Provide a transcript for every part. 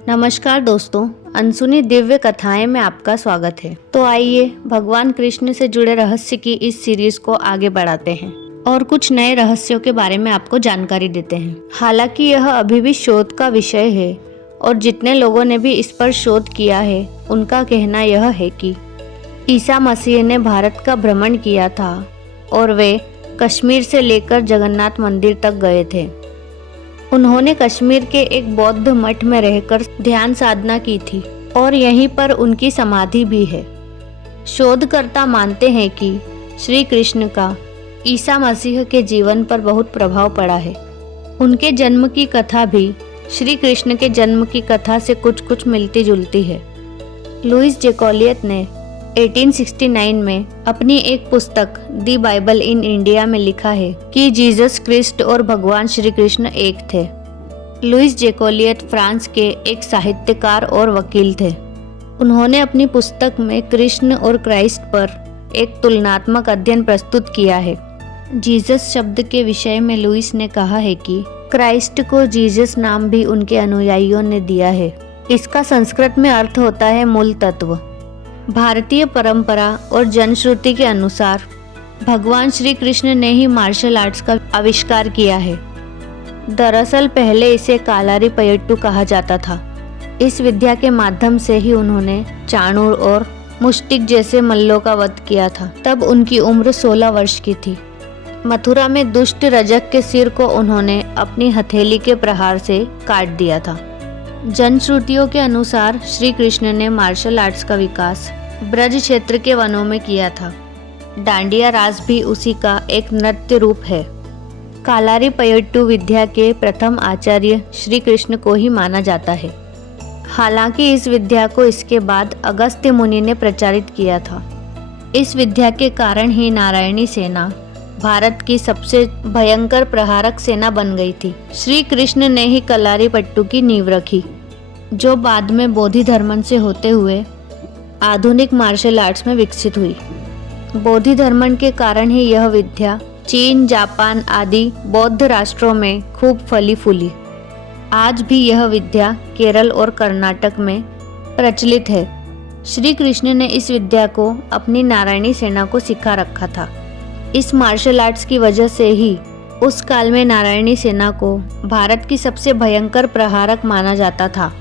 नमस्कार दोस्तों, अनसुनी दिव्य कथाएं में आपका स्वागत है। तो आइए भगवान कृष्ण से जुड़े रहस्य की इस सीरीज को आगे बढ़ाते हैं और कुछ नए रहस्यों के बारे में आपको जानकारी देते हैं। हालांकि यह अभी भी शोध का विषय है और जितने लोगों ने भी इस पर शोध किया है उनका कहना यह है कि ईसा मसीह ने भारत का भ्रमण किया था और वे कश्मीर से लेकर जगन्नाथ मंदिर तक गए थे। उन्होंने कश्मीर के एक बौद्ध मठ में रहकर ध्यान साधना की थी और यहीं पर उनकी समाधि भी है। शोधकर्ता मानते हैं कि श्री कृष्ण का ईसा मसीह के जीवन पर बहुत प्रभाव पड़ा है। उनके जन्म की कथा भी श्री कृष्ण के जन्म की कथा से कुछ मिलती जुलती है। लुईस जेकोलियत ने 1869 में अपनी एक पुस्तक दी बाइबल इन इंडिया में लिखा है कि जीसस क्रिस्ट और भगवान श्री कृष्ण एक थे। लुईस जेकोलियत फ्रांस के एक साहित्यकार और वकील थे। उन्होंने अपनी पुस्तक में कृष्ण और क्राइस्ट पर एक तुलनात्मक अध्ययन प्रस्तुत किया है। जीसस शब्द के विषय में लुईस ने कहा है कि क्राइस्ट को जीसस नाम भी उनके अनुयायियों ने दिया है। इसका संस्कृत में अर्थ होता है मूल तत्व। भारतीय परंपरा और जनश्रुति के अनुसार भगवान श्री कृष्ण ने ही मार्शल आर्ट्स का आविष्कार किया है। दरअसल पहले इसे कालारी पयट्टू कहा जाता था। इस विद्या के माध्यम से ही उन्होंने चाणूर और मुष्टिक जैसे मल्लों का वध किया था। तब उनकी उम्र 16 वर्ष की थी। मथुरा में दुष्ट रजक के सिर को उन्होंने अपनी हथेली के प्रहार से काट दिया था। जनश्रुतियों के अनुसार श्री कृष्ण ने मार्शल आर्ट्स का विकास ब्रज क्षेत्र के वनों में किया था। डांडिया रास भी उसी का एक नृत्य रूप है। कालारी पयट्टू विद्या के प्रथम आचार्य श्री कृष्ण को ही माना जाता है। हालांकि इस विद्या को इसके बाद अगस्त्य मुनि ने प्रचारित किया था। इस विद्या के कारण ही नारायणी सेना भारत की सबसे भयंकर प्रहारक सेना बन गई थी। श्री कृष्ण ने ही कलारी पट्टू की नींव रखी, जो बाद में बोधि धर्मन से होते हुए आधुनिक मार्शल आर्ट्स में विकसित हुई। बोधि धर्मन के कारण ही यह विद्या चीन, जापान आदि बौद्ध राष्ट्रों में खूब फली फूली। आज भी यह विद्या केरल और कर्नाटक में प्रचलित है। श्री कृष्ण ने इस विद्या को अपनी नारायणी सेना को सिखा रखा था। इस मार्शल आर्ट्स की वजह से ही उस काल में नारायणी सेना को भारत की सबसे भयंकर प्रहारक माना जाता था।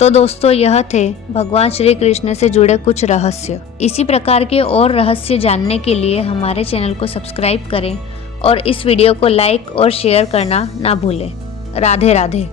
तो दोस्तों, यह थे भगवान श्री कृष्ण से जुड़े कुछ रहस्य। इसी प्रकार के और रहस्य जानने के लिए हमारे चैनल को सब्सक्राइब करें और इस वीडियो को लाइक और शेयर करना ना भूलें। राधे राधे।